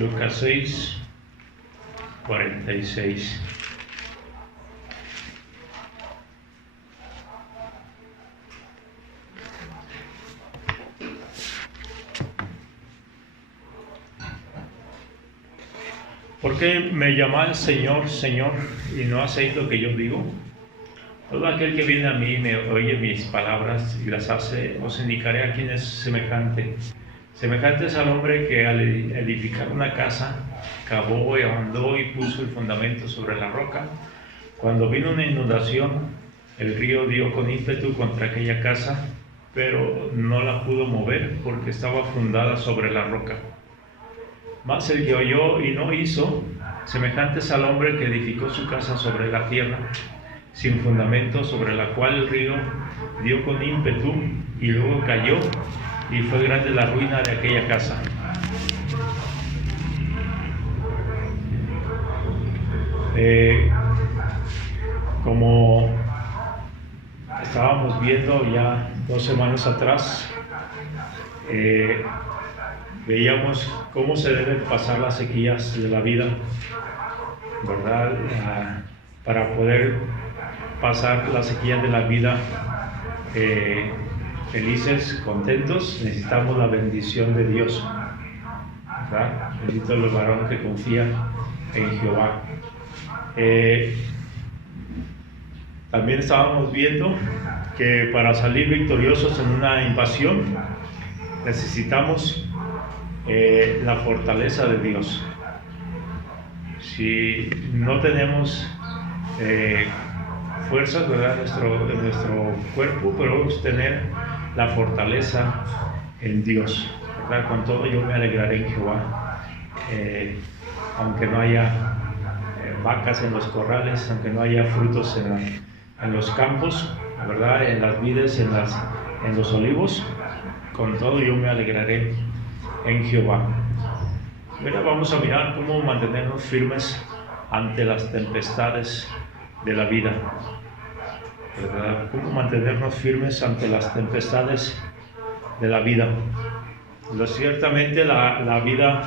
Lucas 6, 46. ¿Por qué me llamáis Señor, Señor, y no hacéis lo que yo digo? Todo aquel que viene a mí y me oye mis palabras y las hace, os indicaré a quién es semejante. Semejante es al hombre que al edificar una casa, cavó y ahondó y puso el fundamento sobre la roca. Cuando vino una inundación, el río dio con ímpetu contra aquella casa, pero no la pudo mover porque estaba fundada sobre la roca. Mas el que oyó y no hizo, semejante es al hombre que edificó su casa sobre la tierra, sin fundamento, sobre la cual el río dio con ímpetu y luego cayó, y fue grande la ruina de aquella casa. Como estábamos viendo ya 2 semanas atrás, veíamos cómo se deben pasar las sequías de la vida, ¿verdad? Para poder pasar las sequías de la vida felices, contentos, necesitamos la bendición de Dios, ¿verdad? Bendito el varón que confía en Jehová. También estábamos viendo que para salir victoriosos en una invasión necesitamos la fortaleza de Dios. Si no tenemos fuerzas, ¿verdad?, en nuestro cuerpo, pero vamos a tener la fortaleza en Dios, ¿verdad? Con todo yo me alegraré en Jehová, aunque no haya vacas en los corrales, aunque no haya frutos en los campos, ¿verdad?, en las vides, en los olivos, con todo yo me alegraré en Jehová. Ahora vamos a mirar cómo mantenernos firmes ante las tempestades de la vida, ¿verdad? Cómo mantenernos firmes ante las tempestades de la vida. Ciertamente la vida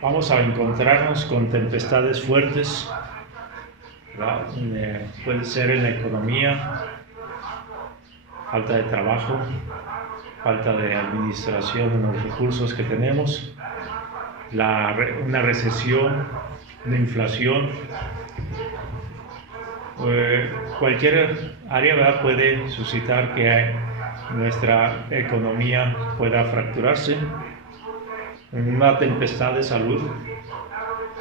vamos a encontrarnos con tempestades fuertes, ¿verdad? Puede ser en la economía, falta de trabajo, falta de administración de los recursos que tenemos, una recesión, una inflación, cualquier área, ¿verdad?, puede suscitar que nuestra economía pueda fracturarse. Una tempestad de salud.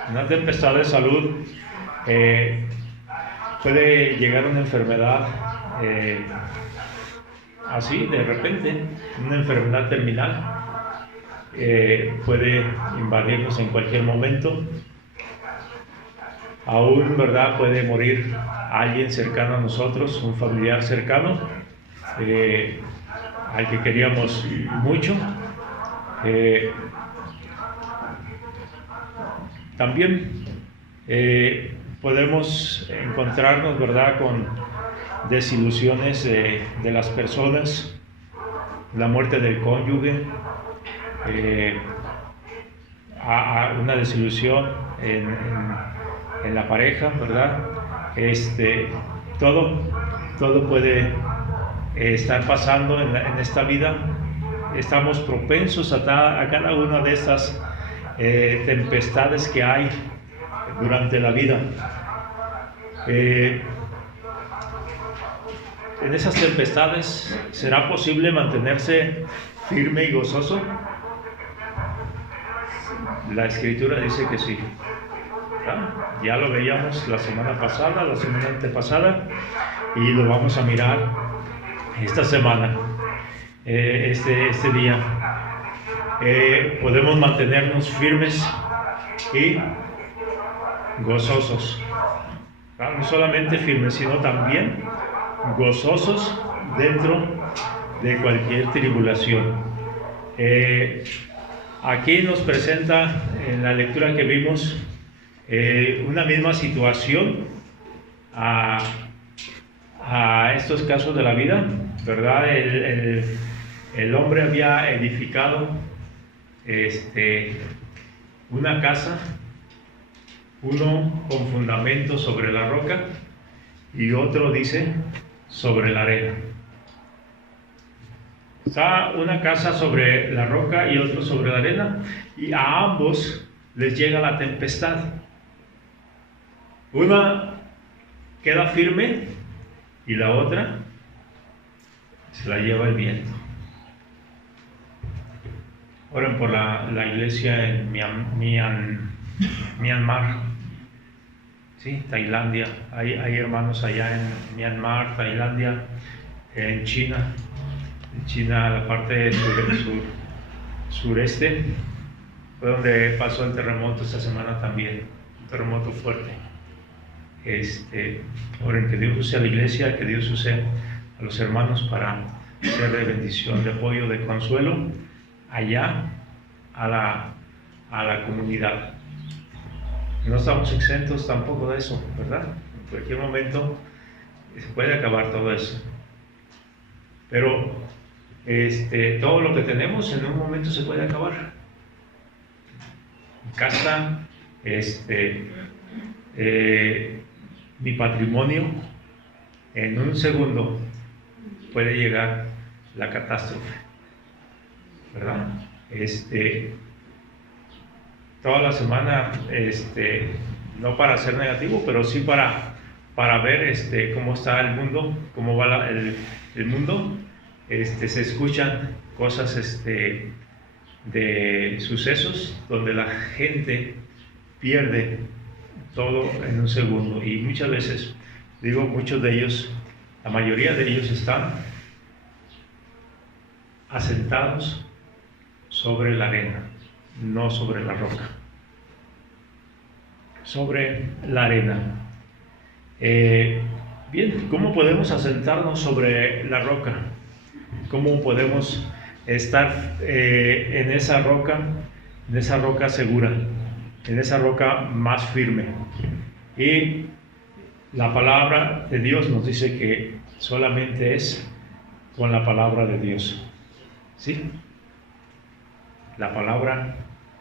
Una tempestad de salud puede llegar una enfermedad así de repente, una enfermedad terminal, puede invadirnos en cualquier momento. Aún, ¿verdad?, puede morir alguien cercano a nosotros, un familiar cercano, al que queríamos mucho. También podemos encontrarnos, ¿verdad?, con desilusiones de las personas, la muerte del cónyuge, una desilusión en la pareja, ¿verdad? Todo puede estar pasando en esta vida. Estamos propensos a cada una de estas tempestades que hay durante la vida. En esas tempestades, ¿será posible mantenerse firme y gozoso? La Escritura dice que sí. Ya lo veíamos la semana pasada, la semana antepasada, y lo vamos a mirar esta semana, este día. Podemos mantenernos firmes y gozosos. No solamente firmes, sino también gozosos dentro de cualquier tribulación. Aquí nos presenta en la lectura que vimos una misma situación a estos casos de la vida, ¿verdad? El hombre había edificado una casa, uno con fundamento sobre la roca y otro dice sobre la arena. Está una casa sobre la roca y otro sobre la arena, y a ambos les llega la tempestad. Una queda firme y la otra se la lleva el viento. Oren por la iglesia en Myanmar, ¿sí? Tailandia. Hay hermanos allá en Myanmar, Tailandia, en China. En China, la parte sureste, fue donde pasó el terremoto esta semana también, un terremoto fuerte. Oren que Dios use a la iglesia, que Dios use a los hermanos para ser de bendición, de apoyo, de consuelo allá a la comunidad. No estamos exentos tampoco de eso, ¿verdad? En cualquier momento se puede acabar todo eso. Pero todo lo que tenemos en un momento se puede acabar. Mi casa, mi patrimonio, en un segundo puede llegar la catástrofe, ¿verdad? Toda la semana, no para ser negativo, pero sí para ver cómo está el mundo, cómo va el mundo. Se escuchan cosas de sucesos donde la gente pierde todo en un segundo, y muchas veces, digo, muchos de ellos, la mayoría de ellos están asentados sobre la arena, no sobre la roca, sobre la arena. Bien, ¿cómo podemos asentarnos sobre la roca? ¿Cómo podemos estar en esa roca segura, en esa roca más firme? Y la palabra de Dios nos dice que solamente es con la palabra de Dios, ¿sí? La palabra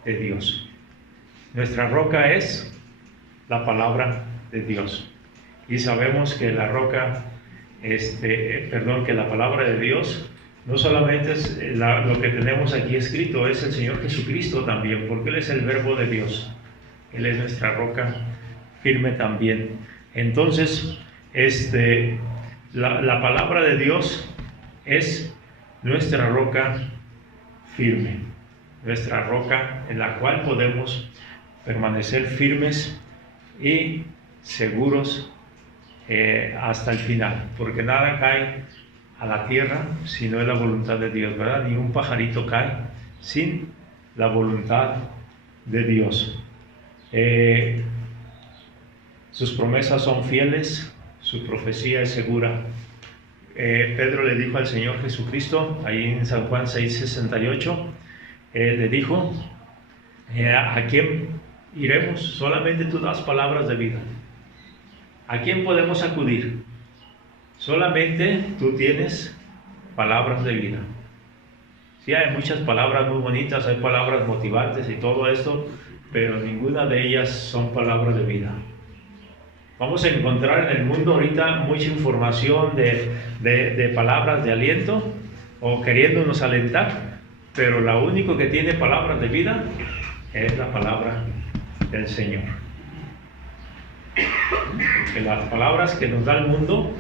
de Dios. Nuestra roca es la palabra de Dios. Y sabemos que la roca, que la palabra de Dios no solamente es lo que tenemos aquí escrito, es el Señor Jesucristo también, porque Él es el verbo de Dios. Él es nuestra roca firme también. Entonces, la palabra de Dios es nuestra roca firme, nuestra roca en la cual podemos permanecer firmes y seguros hasta el final, porque nada cae a la tierra si no es la voluntad de Dios, ¿verdad? Ni un pajarito cae sin la voluntad de Dios. Sus promesas son fieles, su profecía es segura. Pedro le dijo al Señor Jesucristo, ahí en San Juan 6:68, le dijo, ¿a quién iremos? Solamente tú das palabras de vida. ¿A quién podemos acudir? Solamente tú tienes palabras de vida. Sí, hay muchas palabras muy bonitas, hay palabras motivantes y todo esto, pero ninguna de ellas son palabras de vida. Vamos a encontrar en el mundo ahorita mucha información de palabras de aliento o queriéndonos alentar, pero lo único que tiene palabras de vida es la palabra del Señor. Porque las palabras que nos da el mundo,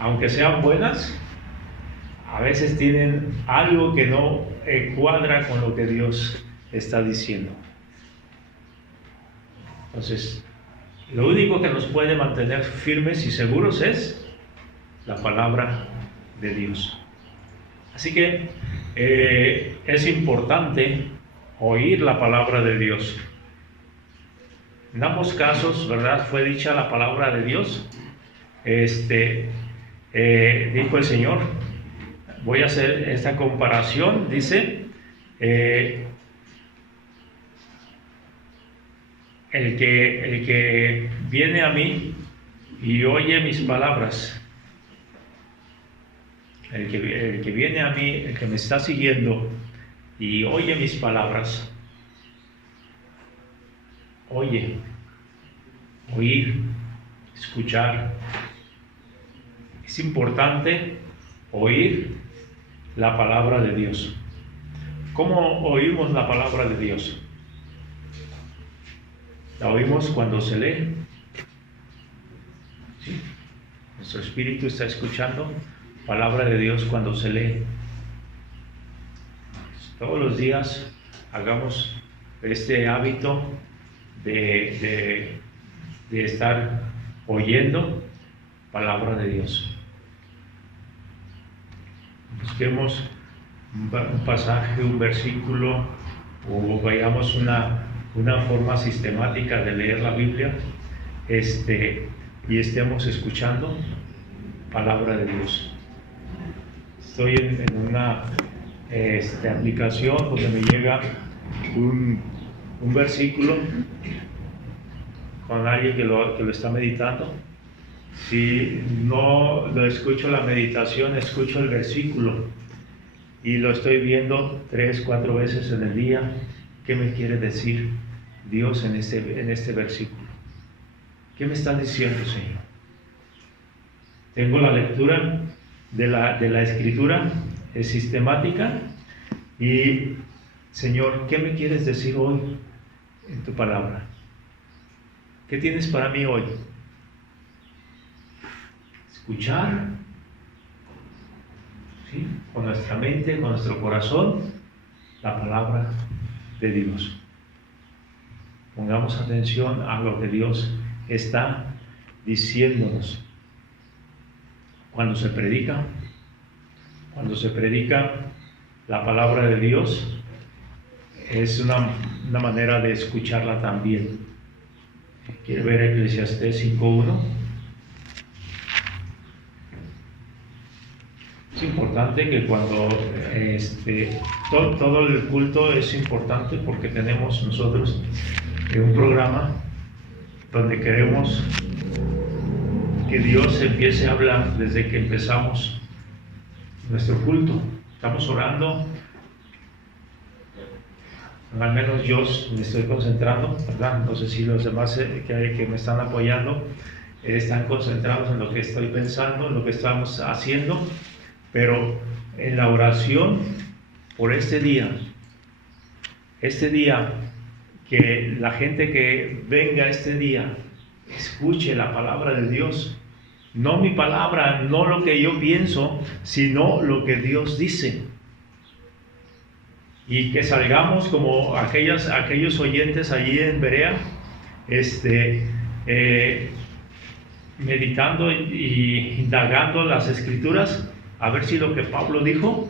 aunque sean buenas, a veces tienen algo que no cuadra con lo que Dios está diciendo. Entonces, lo único que nos puede mantener firmes y seguros es la palabra de Dios. Así que es importante oír la palabra de Dios. En ambos casos, ¿verdad? Fue dicha la palabra de Dios. Dijo el Señor, voy a hacer esta comparación, dice, el que viene a mí y oye mis palabras, el que viene a mí, el que me está siguiendo y oye mis palabras. Oye, oír, escuchar. Es importante oír la palabra de Dios. ¿Cómo oímos la palabra de Dios? La oímos cuando se lee. ¿Sí? Nuestro espíritu está escuchando palabra de Dios cuando se lee. Todos los días hagamos este hábito de estar oyendo palabra de Dios. Busquemos un pasaje, un versículo, o vayamos una forma sistemática de leer la Biblia, y estemos escuchando palabra de Dios. Estoy en una aplicación donde me llega un versículo con alguien que lo está meditando. Si no lo escucho la meditación, escucho el versículo y lo estoy viendo 3, 4 veces en el día. ¿Qué me quiere decir Dios en este versículo? ¿Qué me está diciendo, Señor? Tengo la lectura de la Escritura, es sistemática, y Señor, ¿qué me quieres decir hoy en tu palabra? ¿Qué tienes para mí hoy? Escuchar, ¿sí?, con nuestra mente, con nuestro corazón, la palabra de Dios. Pongamos atención a lo que Dios está diciéndonos. Cuando se predica la palabra de Dios, es una manera de escucharla también. ¿Quiere ver Eclesiastés 5:1? Es importante que cuando todo el culto es importante, porque tenemos nosotros un programa donde queremos que Dios empiece a hablar desde que empezamos nuestro culto. Estamos orando, al menos yo me estoy concentrando, ¿verdad? No sé si los demás que me están apoyando están concentrados en lo que estoy pensando, en lo que estamos haciendo, pero en la oración por este día, que la gente que venga este día escuche la palabra de Dios, no mi palabra, no lo que yo pienso, sino lo que Dios dice. Y que salgamos como aquellos oyentes allí en Berea, meditando y indagando las Escrituras, a ver si lo que Pablo dijo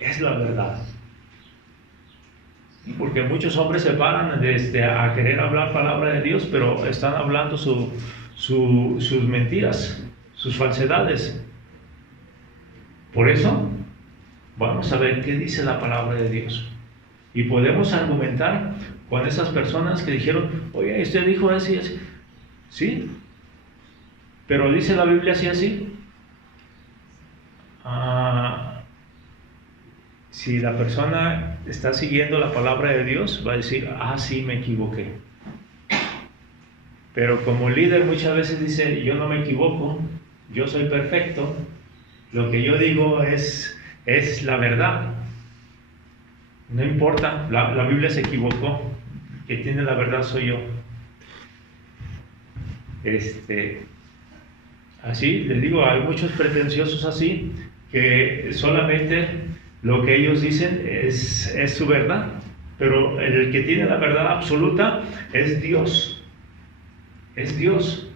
es la verdad. Porque muchos hombres se paran a querer hablar palabra de Dios, pero están hablando sus mentiras, sus falsedades. Por eso, vamos a ver qué dice la palabra de Dios. Y podemos argumentar con esas personas que dijeron, oye, usted dijo así, así. Sí, pero dice la Biblia así. Si la persona está siguiendo la palabra de Dios, va a decir, sí, me equivoqué. Pero como líder muchas veces dice, yo no me equivoco, yo soy perfecto, lo que yo digo es la verdad. No importa, la Biblia se equivocó, el que tiene la verdad soy yo. Así, les digo, hay muchos pretenciosos así, que solamente lo que ellos dicen es su verdad, pero el que tiene la verdad absoluta es Dios. Es Dios.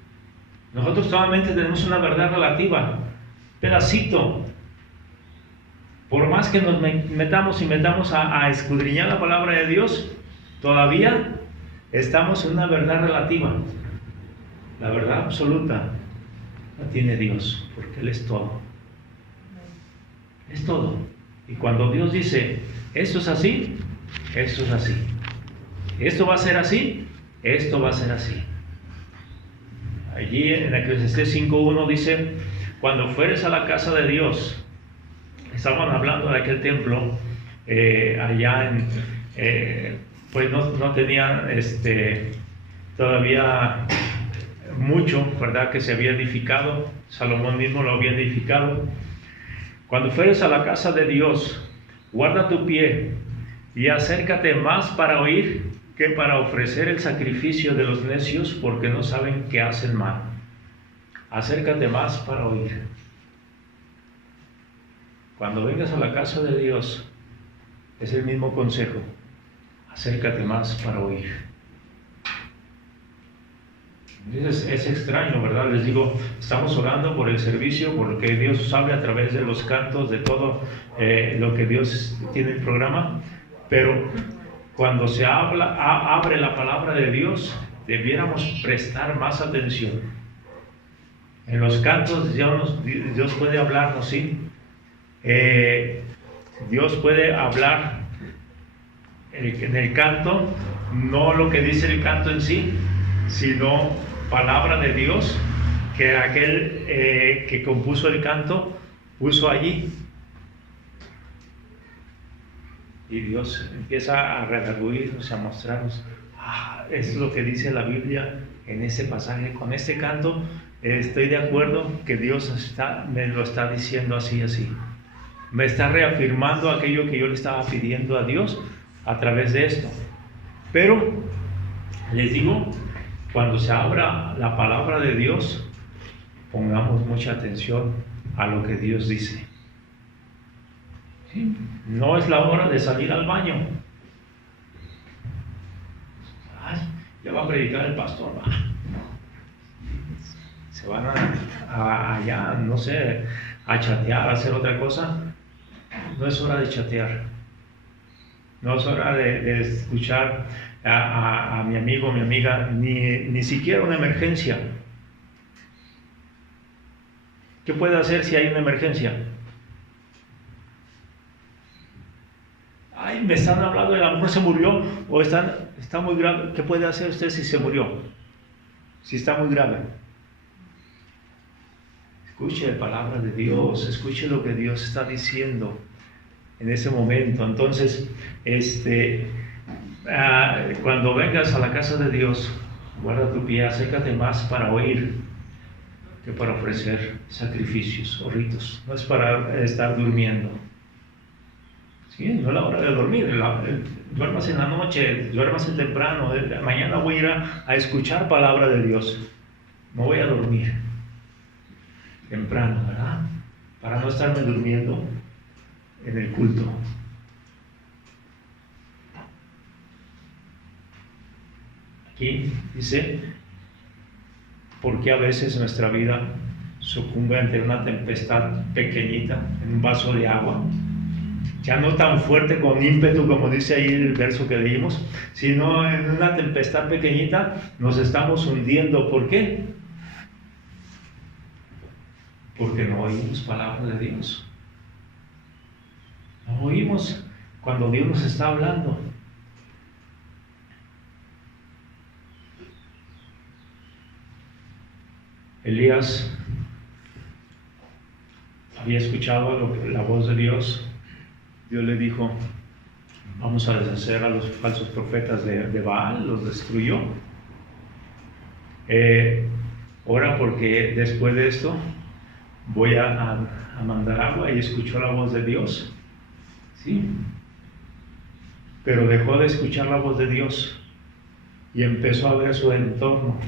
Nosotros solamente tenemos una verdad relativa, pedacito. Por más que nos metamos a escudriñar la palabra de Dios, todavía estamos en una verdad relativa. La verdad absoluta la tiene Dios, porque Él es todo. Es todo. Y cuando Dios dice, esto es así, esto es así. Esto va a ser así, esto va a ser así. Allí en Eclesiastés 5:1 dice, cuando fueres a la casa de Dios, estaban hablando de aquel templo, allá pues no tenían todavía mucho, ¿verdad?, que se había edificado. Salomón mismo lo había edificado. Cuando fueres a la casa de Dios, guarda tu pie y acércate más para oír que para ofrecer el sacrificio de los necios, porque no saben que hacen mal. Acércate más para oír. Cuando vengas a la casa de Dios, es el mismo consejo. Acércate más para oír. Es extraño, ¿verdad? Les digo, estamos orando por el servicio, por que Dios os hable a través de los cantos, de todo lo que Dios tiene en el programa, pero cuando se abre la palabra de Dios, debiéramos prestar más atención. En los cantos Dios puede hablarnos, ¿sí? Dios puede hablar en el canto, no lo que dice el canto en sí, sino palabra de Dios que aquel que compuso el canto puso allí. Y Dios empieza a redarguirnos, a mostrarnos, es lo que dice la Biblia en ese pasaje. Con este canto estoy de acuerdo que Dios me lo está diciendo así, así. Me está reafirmando aquello que yo le estaba pidiendo a Dios a través de esto. Pero les digo, cuando se abra la palabra de Dios, pongamos mucha atención a lo que Dios dice. ¿Sí? No es la hora de salir al baño. Ya va a predicar el pastor. Se van allá, no sé, a chatear, a hacer otra cosa. No es hora de chatear. No es hora de escuchar a mi amigo, mi amiga, ni siquiera una emergencia. ¿Qué puede hacer si hay una emergencia? Me están hablando de la mujer se murió o está muy grave. ¿Qué puede hacer usted si se murió? Si está muy grave. Escuche la palabra de Dios, escuche lo que Dios está diciendo en ese momento. Entonces, cuando vengas a la casa de Dios, guarda tu pie, acércate más para oír que para ofrecer sacrificios o ritos. No es para estar durmiendo. ¿Sí? No es la hora de dormir. Duermas en la noche, duermas temprano. Mañana voy a ir a escuchar palabra de Dios. No voy a dormir temprano, ¿verdad? Para no estarme durmiendo en el culto. Aquí dice, porque a veces nuestra vida sucumbe ante una tempestad pequeñita, en un vaso de agua, ya no tan fuerte con ímpetu como dice ahí el verso que leímos, sino en una tempestad pequeñita nos estamos hundiendo. ¿Por qué? Porque no oímos palabra de Dios. No oímos cuando Dios nos está hablando. Elías había escuchado la voz de Dios. Dios le dijo, vamos a deshacer a los falsos profetas de Baal, los destruyó. Ora porque después de esto voy a mandar agua, y escuchó la voz de Dios. Sí. Pero dejó de escuchar la voz de Dios y empezó a ver su entorno.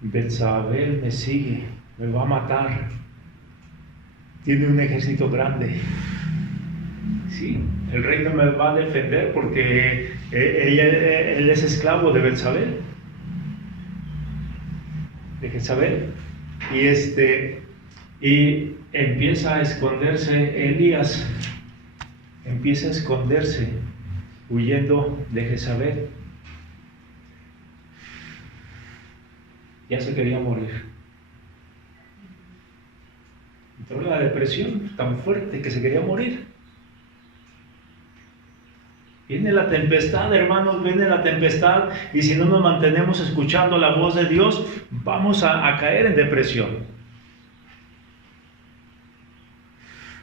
Betsabé me sigue, me va a matar. Tiene un ejército grande. Sí, el rey no me va a defender porque él es esclavo de Betsabé, de Jezabel. Y empieza a esconderse Elías, empieza a esconderse huyendo de Jezabel. Ya se quería morir. Entró en la depresión tan fuerte que se quería morir. Viene la tempestad, hermanos, viene la tempestad, y si no nos mantenemos escuchando la voz de Dios, vamos a caer en depresión.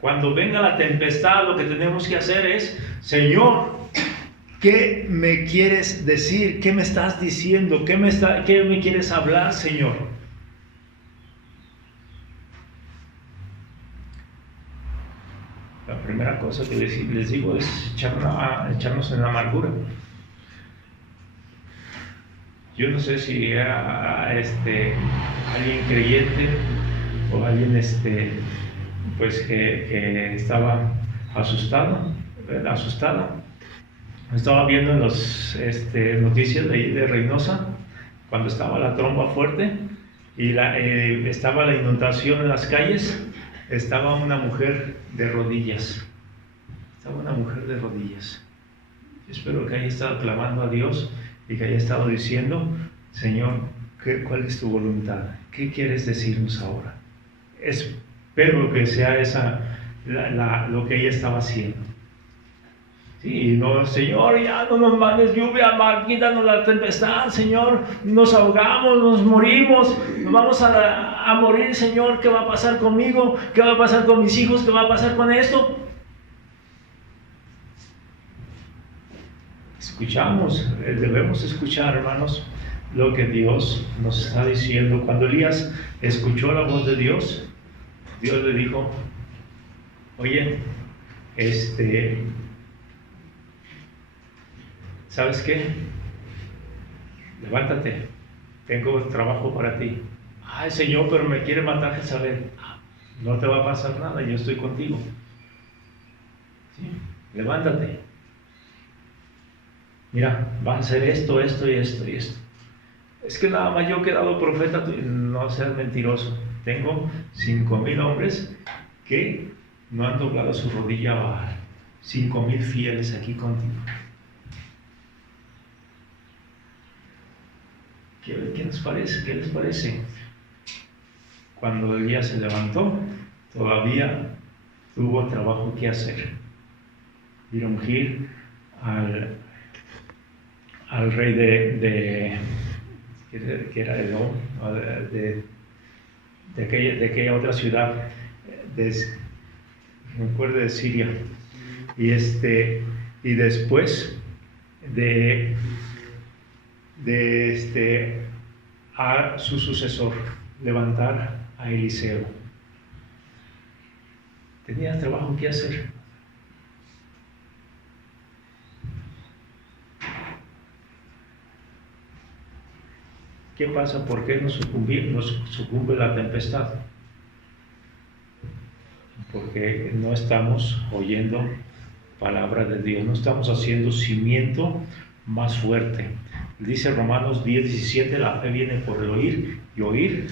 Cuando venga la tempestad, lo que tenemos que hacer es, Señor, ¿qué me quieres decir? ¿Qué me estás diciendo? ¿Qué me quieres hablar, Señor? La primera cosa que les digo es echarnos en la amargura. Yo no sé si era alguien creyente o alguien pues que estaba asustada. Estaba viendo en las noticias de ahí de Reynosa, cuando estaba la tromba fuerte y estaba la inundación en las calles, estaba una mujer de rodillas. Yo espero que haya estado clamando a Dios y que haya estado diciendo, Señor, ¿cuál es tu voluntad? ¿Qué quieres decirnos ahora? Espero que sea esa lo que ella estaba haciendo. Sí, no, Señor, ya no nos mandes lluvia, quítanos la tempestad, Señor, nos ahogamos, nos morimos, nos vamos a morir, Señor, ¿qué va a pasar conmigo? ¿Qué va a pasar con mis hijos? ¿Qué va a pasar con esto? Debemos escuchar, hermanos, lo que Dios nos está diciendo. Cuando Elías escuchó la voz de Dios, Dios le dijo, oye, ¿sabes qué? Levántate, tengo trabajo para ti. Ay, Señor, pero me quiere matar Jezabel. No te va a pasar nada, yo estoy contigo. ¿Sí? Levántate. Mira, vas a hacer esto, esto y esto y esto. Es que nada más yo he quedado profeta, no seas mentiroso. Tengo 5,000 hombres que no han doblado su rodilla a Baal. 5,000 fieles aquí contigo. ¿Qué les parece? ¿Qué les parece? Cuando Elías se levantó, todavía tuvo trabajo que hacer. Ir a ungir al rey que era Edom, de aquella otra ciudad, me acuerdo de Siria, y después a su sucesor, levantar a Eliseo. Tenía trabajo que hacer. ¿Qué pasa? ¿Por qué nos sucumbe la tempestad? Porque no estamos oyendo palabra de Dios, no estamos haciendo cimiento más fuerte. Dice Romanos 10:17, la fe viene por el oír y oír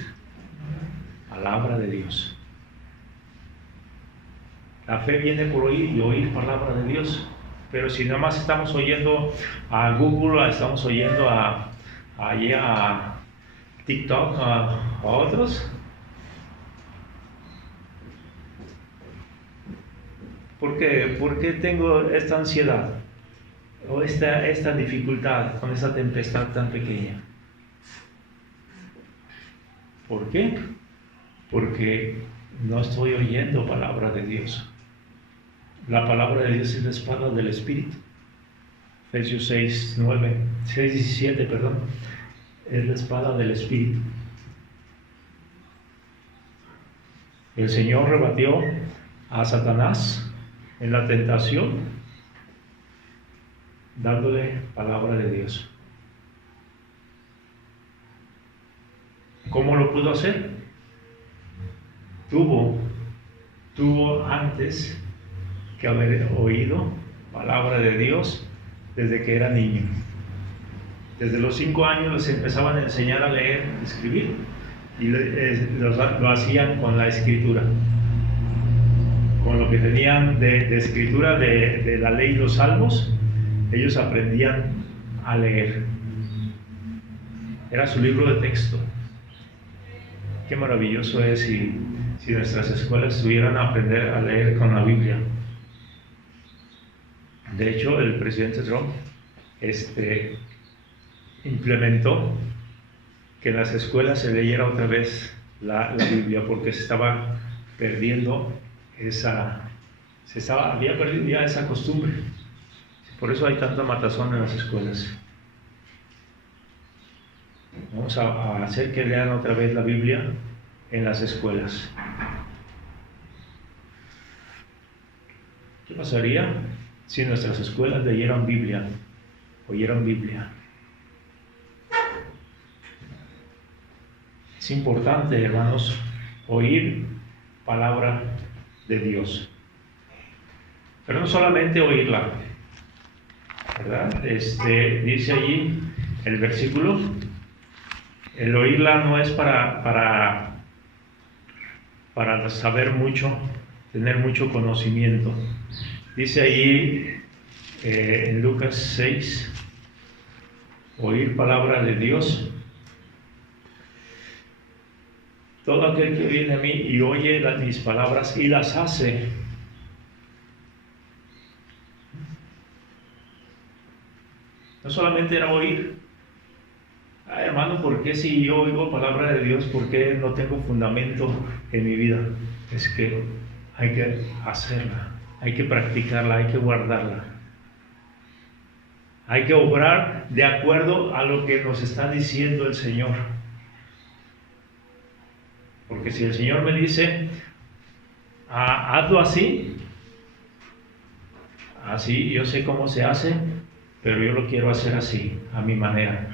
palabra de Dios. La fe viene por oír y oír palabra de Dios. Pero si nada más estamos oyendo a Google, estamos oyendo a TikTok, a otros, ¿por qué tengo esta ansiedad o esta dificultad con esta tempestad tan pequeña? ¿Por qué? Porque no estoy oyendo palabra de Dios. La palabra de Dios es la espada del Espíritu. Efesios 6:17, es la espada del Espíritu. El Señor rebatió a Satanás en la tentación, dándole palabra de Dios. ¿Cómo lo pudo hacer? Tuvo antes que haber oído palabra de Dios desde que era niño. Desde los 5 años les empezaban a enseñar a leer y escribir, y lo hacían con la escritura, con lo que tenían de escritura de la ley y los salmos. Ellos aprendían a leer. Era su libro de texto. Qué maravilloso es si nuestras escuelas tuvieran a aprender a leer con la Biblia. De hecho, el presidente Trump implementó que en las escuelas se leyera otra vez la Biblia, porque se estaba perdiendo había perdido ya esa costumbre. Por eso hay tanta matazón en las escuelas. Vamos a hacer que lean otra vez la Biblia en las escuelas. ¿Qué pasaría si nuestras escuelas leyeran Biblia, oyeran Biblia? Es importante, hermanos, oír palabra de Dios. Pero no solamente oírla, ¿verdad? Dice allí el versículo, el oírla no es para saber mucho, tener mucho conocimiento. Dice allí en Lucas 6, oír palabra de Dios. Todo aquel que viene a mí y oye mis palabras y las hace. No solamente era oír. Hermano, ¿por qué si yo oigo palabra de Dios, por qué no tengo fundamento en mi vida? Es que hay que hacerla, hay que practicarla, hay que guardarla. Hay que obrar de acuerdo a lo que nos está diciendo el Señor. Porque si el Señor me dice, hazlo así, yo sé cómo se hace, pero yo lo quiero hacer así, a mi manera.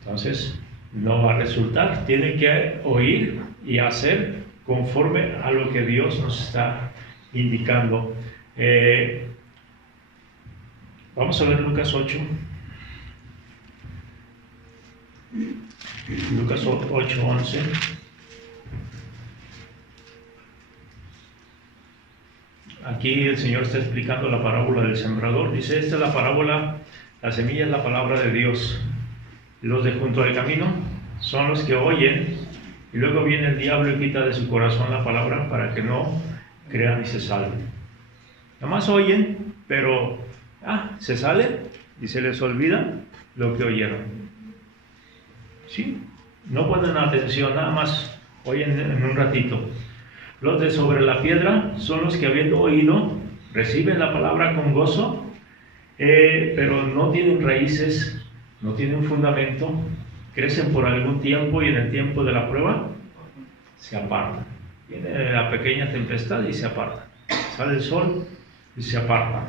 Entonces, no va a resultar. Tiene que oír y hacer conforme a lo que Dios nos está indicando. Vamos a ver Lucas 8. Lucas 8:11. Aquí el Señor está explicando la parábola del sembrador. Dice, esta es la parábola, la semilla es la palabra de Dios. Los de junto al camino son los que oyen, y luego viene el diablo y quita de su corazón la palabra para que no crean y se salven. Nomás oyen, pero se salen y se les olvida lo que oyeron. ¿Sí? No ponen atención, nada más oyen en un ratito. Los de sobre la piedra son los que, habiendo oído, reciben la palabra con gozo, pero no tienen raíces, no tienen fundamento, crecen por algún tiempo y en el tiempo de la prueba se apartan. Viene la pequeña tempestad y se apartan. Sale el sol y se apartan.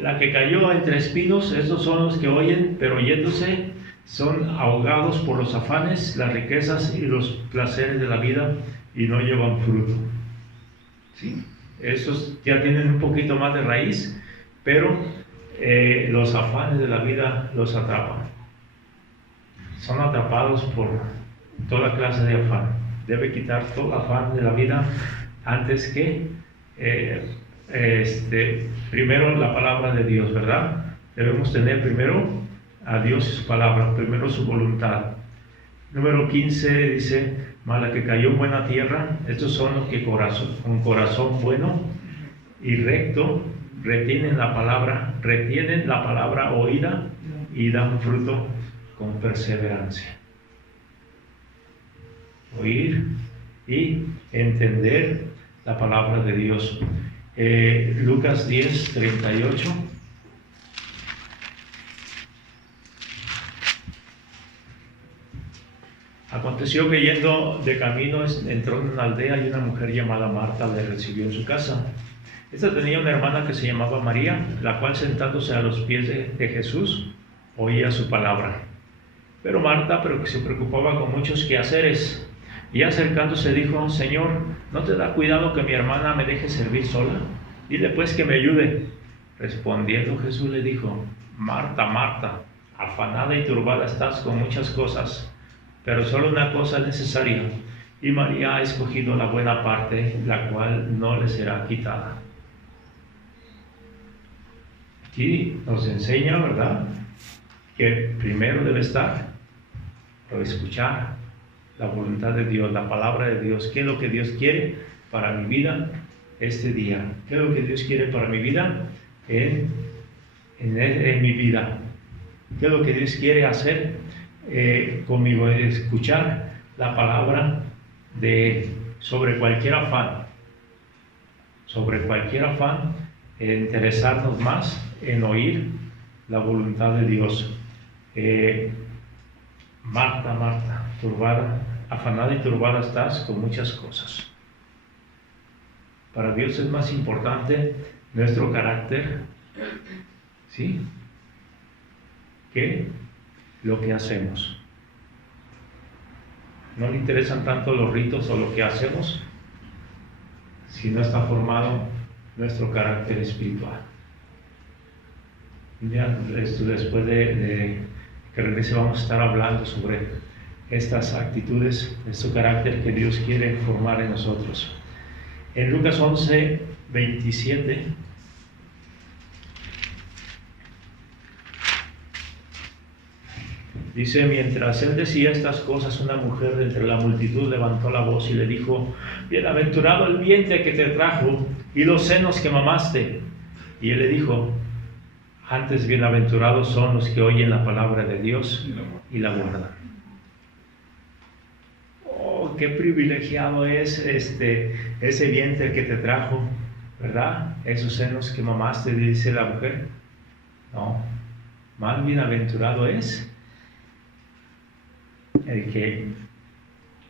La que cayó entre espinos, estos son los que oyen, pero oyéndose son ahogados por los afanes, las riquezas y los placeres de la vida y no llevan fruto. ¿Sí? Estos ya tienen un poquito más de raíz, pero los afanes de la vida los atrapan. Son atrapados por toda clase de afán. Debe quitar todo afán de la vida antes que primero la palabra de Dios, ¿verdad? Debemos tener primero a Dios y su palabra, primero su voluntad. Número 15 dice, mas la que cayó en buena tierra, estos son los que con corazón bueno y recto retienen la palabra oída y dan fruto con perseverancia. Oír y entender la palabra de Dios. Lucas 10:38. Aconteció que yendo de camino entró en una aldea y una mujer llamada Marta le recibió en su casa. Esta tenía una hermana que se llamaba María, la cual sentándose a los pies de Jesús oía su palabra. Pero Marta se preocupaba con muchos quehaceres y acercándose dijo, Señor, ¿no te da cuidado que mi hermana me deje servir sola? Dile pues que me ayude. Respondiendo Jesús le dijo, Marta, Marta, afanada y turbada estás con muchas cosas, pero solo una cosa es necesaria, y María ha escogido la buena parte, la cual no le será quitada. Aquí nos enseña, ¿verdad?, que primero debe estar o escuchar la voluntad de Dios, la palabra de Dios. ¿Qué es lo que Dios quiere para mi vida este día? ¿Qué es lo que Dios quiere para mi vida en mi vida? ¿Qué es lo que Dios quiere hacer conmigo? Escuchar la palabra de sobre cualquier afán, interesarnos más en oír la voluntad de Dios. Marta, turbada, afanada y turbada estás con muchas cosas. Para Dios es más importante nuestro carácter, ¿sí?, que lo que hacemos. No le interesan tanto los ritos o lo que hacemos si no está formado nuestro carácter espiritual. Ya, después de que regrese vamos a estar hablando sobre estas actitudes, este carácter que Dios quiere formar en nosotros. En Lucas 11, 27, dice: mientras él decía estas cosas, una mujer de entre la multitud levantó la voz y le dijo: bienaventurado el vientre que te trajo y los senos que mamaste. Y él le dijo: antes bienaventurados son los que oyen la palabra de Dios y la guardan. Oh, qué privilegiado es ese vientre que te trajo, ¿verdad? Esos senos que mamaste, dice la mujer. No, más bienaventurado es el que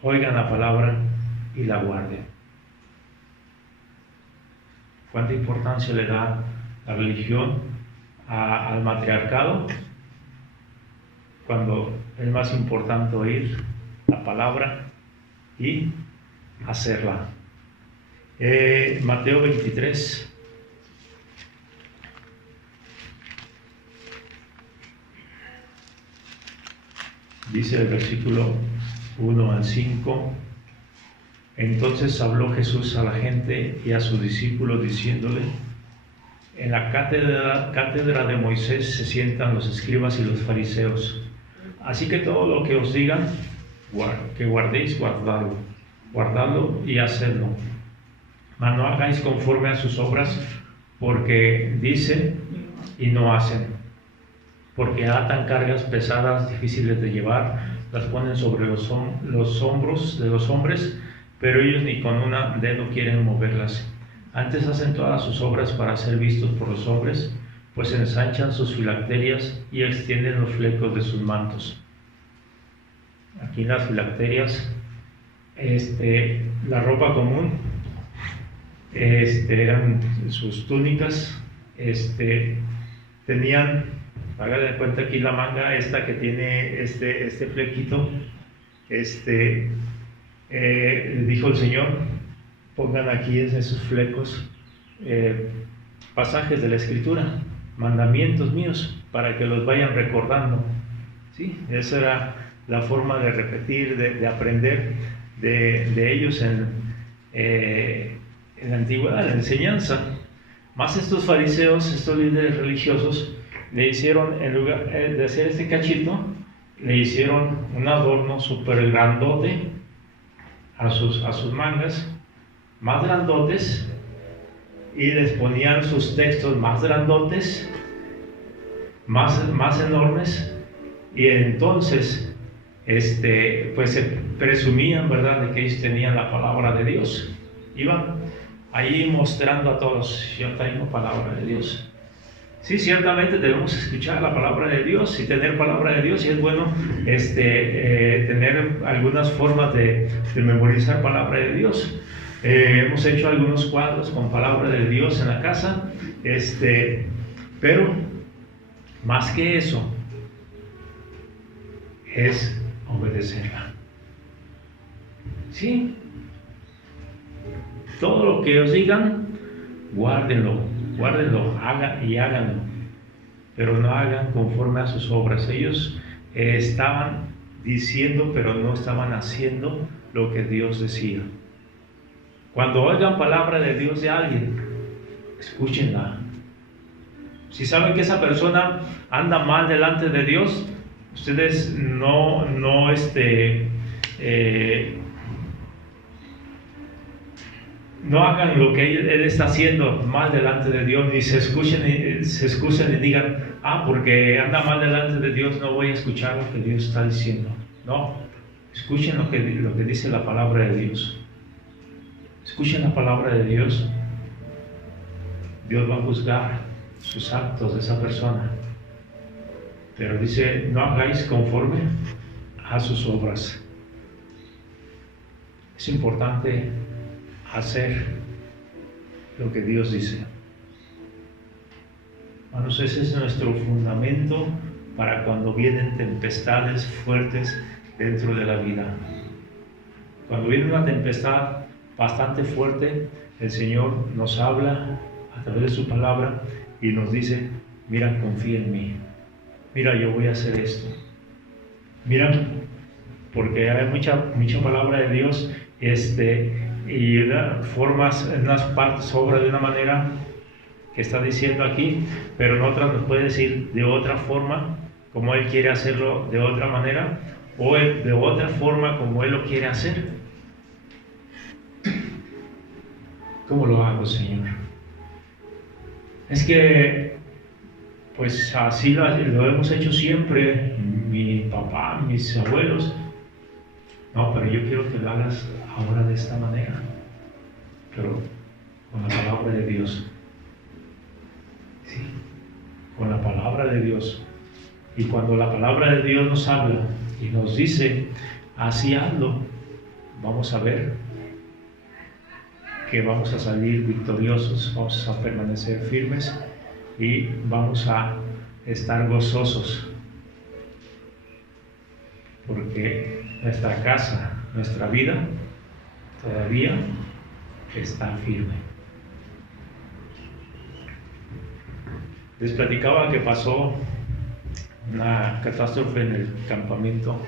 oigan la palabra y la guarden. ¿Cuánta importancia le da la religión al matriarcado? Cuando es más importante oír la palabra y hacerla. Mateo 23. Dice el versículo 1 al 5: entonces habló Jesús a la gente y a sus discípulos diciéndole: en la cátedra de Moisés se sientan los escribas y los fariseos. Así que todo lo que os digan, que guardéis, guardadlo y hacedlo. Mas no hagáis conforme a sus obras, porque dicen y no hacen. Porque atan cargas pesadas, difíciles de llevar, las ponen sobre los hombros de los hombres, pero ellos ni con un dedo quieren moverlas. Antes hacen todas sus obras para ser vistos por los hombres, pues ensanchan sus filacterias y extienden los flecos de sus mantos. Aquí en las filacterias, la ropa común, eran sus túnicas, tenían, hagan de cuenta aquí la manga esta que tiene este flequito, dijo el Señor: pongan aquí en esos flecos pasajes de la Escritura, mandamientos míos, para que los vayan recordando. ¿Sí? Esa era la forma de repetir, de aprender de ellos en la antigüedad, en la enseñanza. Más estos fariseos, estos líderes religiosos, le hicieron, en lugar de hacer este cachito, le hicieron un adorno súper grandote a sus mangas, más grandotes, y les ponían sus textos más grandotes, más enormes, y entonces pues se presumían, ¿verdad?, de que ellos tenían la palabra de Dios. Iban ahí mostrando a todos: yo tengo palabra de Dios. Sí, ciertamente debemos escuchar la palabra de Dios y tener palabra de Dios, y es bueno tener algunas formas de memorizar palabra de Dios. Hemos hecho algunos cuadros con palabra de Dios en la casa, pero más que eso es obedecerla. Sí, todo lo que os digan, guárdenlo, háganlo, pero no hagan conforme a sus obras. Ellos estaban diciendo, pero no estaban haciendo lo que Dios decía. Cuando oigan palabra de Dios de alguien, escúchenla. Si saben que esa persona anda mal delante de Dios, ustedes no hagan lo que él está haciendo mal delante de Dios, ni se excusen y digan: porque anda mal delante de Dios, no voy a escuchar lo que Dios está diciendo. No, escuchen lo que dice la palabra de Dios. Escuchen la palabra de Dios. Dios va a juzgar sus actos de esa persona. Pero dice, no hagáis conforme a sus obras. Es importante hacer lo que Dios dice. Hermanos, ese es nuestro fundamento para cuando vienen tempestades fuertes dentro de la vida. Cuando viene una tempestad bastante fuerte, el Señor nos habla a través de su palabra y nos dice, mira, confía en mí. Mira, yo voy a hacer esto. Mira, porque hay mucha palabra de Dios, y formas, en unas partes obra de una manera que está diciendo aquí, pero en otras nos puede decir de otra forma, como Él quiere hacerlo de otra manera, o de otra forma como Él lo quiere hacer. ¿Cómo lo hago, Señor? Es que, pues así lo hemos hecho siempre, mi papá, mis abuelos. No, pero yo quiero que lo hagas ahora de esta manera, pero con la palabra de Dios. Sí, con la palabra de Dios. Y cuando la palabra de Dios nos habla y nos dice, así hazlo, vamos a ver que vamos a salir victoriosos, vamos a permanecer firmes y vamos a estar gozosos. Porque nuestra casa, nuestra vida, todavía está firme. Les platicaba que pasó una catástrofe en el campamento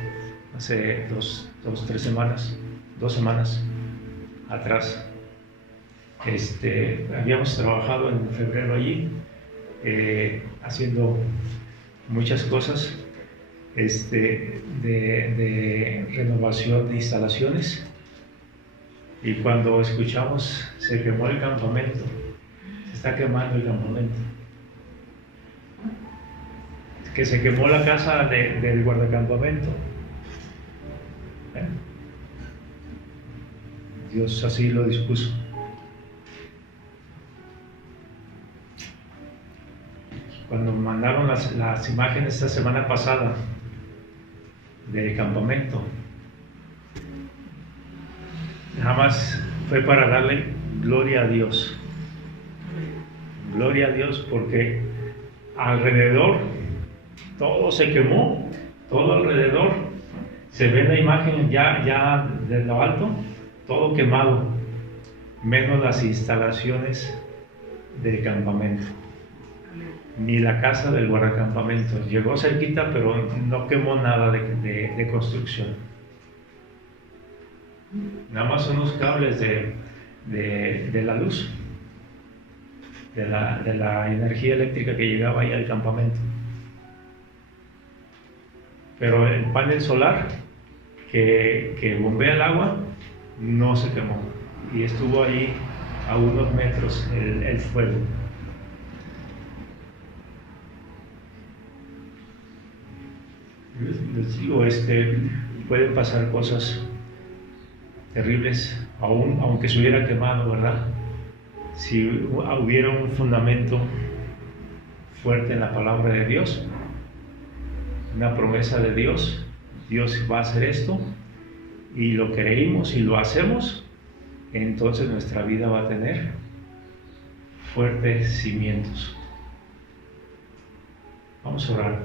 hace 2 semanas atrás. Habíamos trabajado en febrero allí, haciendo muchas cosas de renovación de instalaciones, y cuando escuchamos se quemó el campamento, se está quemando el campamento, que se quemó la casa del guardacampamento. Dios así lo dispuso. Cuando mandaron las imágenes esta semana pasada del campamento, nada más fue para darle gloria a Dios. Gloria a Dios, porque alrededor todo se quemó, todo alrededor se ve la imagen ya de lo alto, todo quemado, menos las instalaciones del campamento, ni la casa del guardacampamento. Llegó cerquita, pero no quemó nada de construcción. Nada más unos cables de la luz, de la energía eléctrica que llegaba ahí al campamento. Pero el panel solar que bombea el agua no se quemó, y estuvo ahí a unos metros el fuego. Les digo, pueden pasar cosas terribles, aunque se hubiera quemado, ¿verdad? Si hubiera un fundamento fuerte en la palabra de Dios, una promesa de Dios, Dios va a hacer esto, y lo creímos y lo hacemos, entonces nuestra vida va a tener fuertes cimientos. Vamos a orar.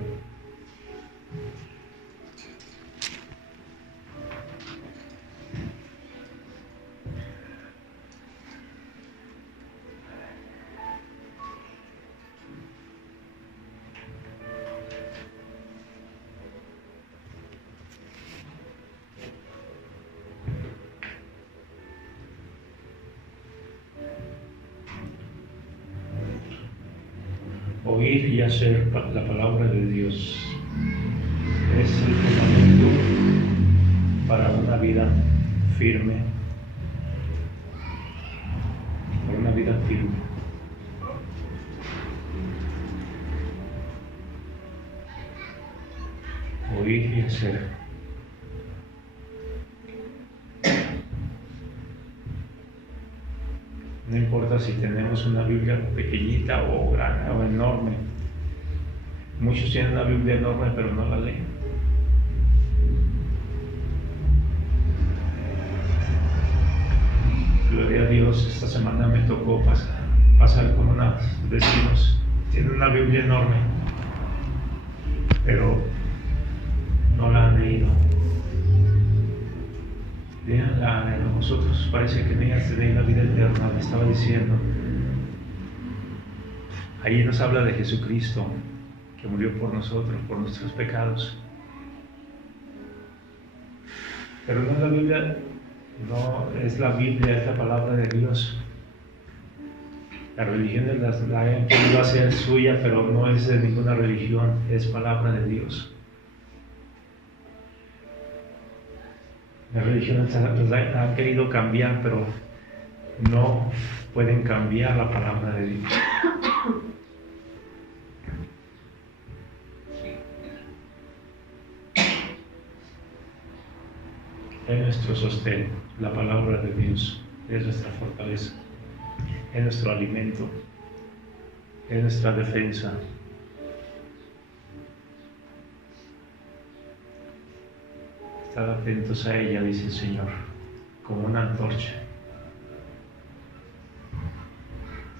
Oír y hacer la palabra de Dios es el fundamento para una vida firme, para una vida firme. Oír y hacer. importa si tenemos una Biblia pequeñita o grande o enorme. Muchos tienen una Biblia enorme pero no la leen. Gloria a Dios, esta semana me tocó pasar con unos vecinos. Tienen una Biblia enorme, pero no la han leído. Léanla, vosotros parece que tenéis la vida eterna, le estaba diciendo. Ahí nos habla de Jesucristo, que murió por nosotros, por nuestros pecados. Pero no es la Biblia, no es la Biblia, es la palabra de Dios. Las religiones la han querido hacer suya, pero no es de ninguna religión, es palabra de Dios. Las religiones la han querido cambiar, pero no pueden cambiar la palabra de Dios. Es nuestro sostén, la palabra de Dios, es nuestra fortaleza, es nuestro alimento, es nuestra defensa. Estad atentos a ella, dice el Señor, como una antorcha.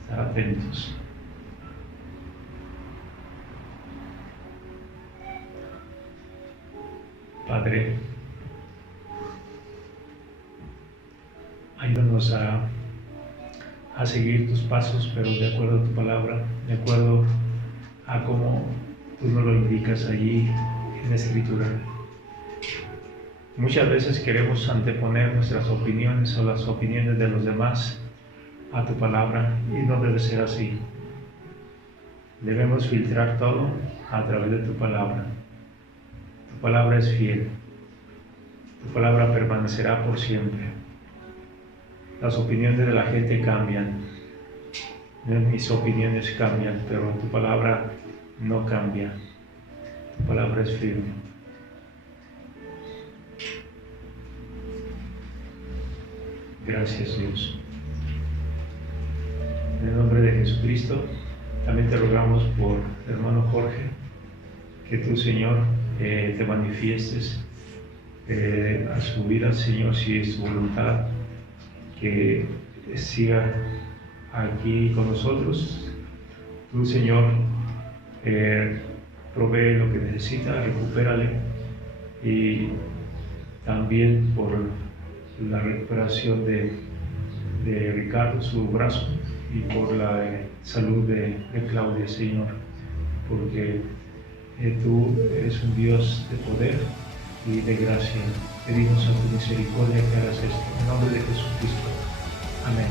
Estad atentos. Padre, ayúdanos a seguir tus pasos, pero de acuerdo a tu palabra, de acuerdo a cómo tú nos lo indicas allí en la Escritura. Muchas veces queremos anteponer nuestras opiniones o las opiniones de los demás a tu palabra, y no debe ser así. Debemos filtrar todo a través de tu palabra. Tu palabra es fiel. Tu palabra permanecerá por siempre. Las opiniones de la gente cambian. Mis opiniones cambian, pero tu palabra no cambia. Tu palabra es firme. Gracias, Dios. En el nombre de Jesucristo, también te rogamos por el hermano Jorge, que tú, Señor, te manifiestes a su vida, Señor, si es tu voluntad, que siga aquí con nosotros. Tú, Señor, provee lo que necesita, recupérale, y también por la recuperación de Ricardo, su brazo, y por la salud de Claudia, Señor, porque tú eres un Dios de poder y de gracia. Pedimos a tu misericordia que hagas esto. En nombre de Jesucristo. Amén.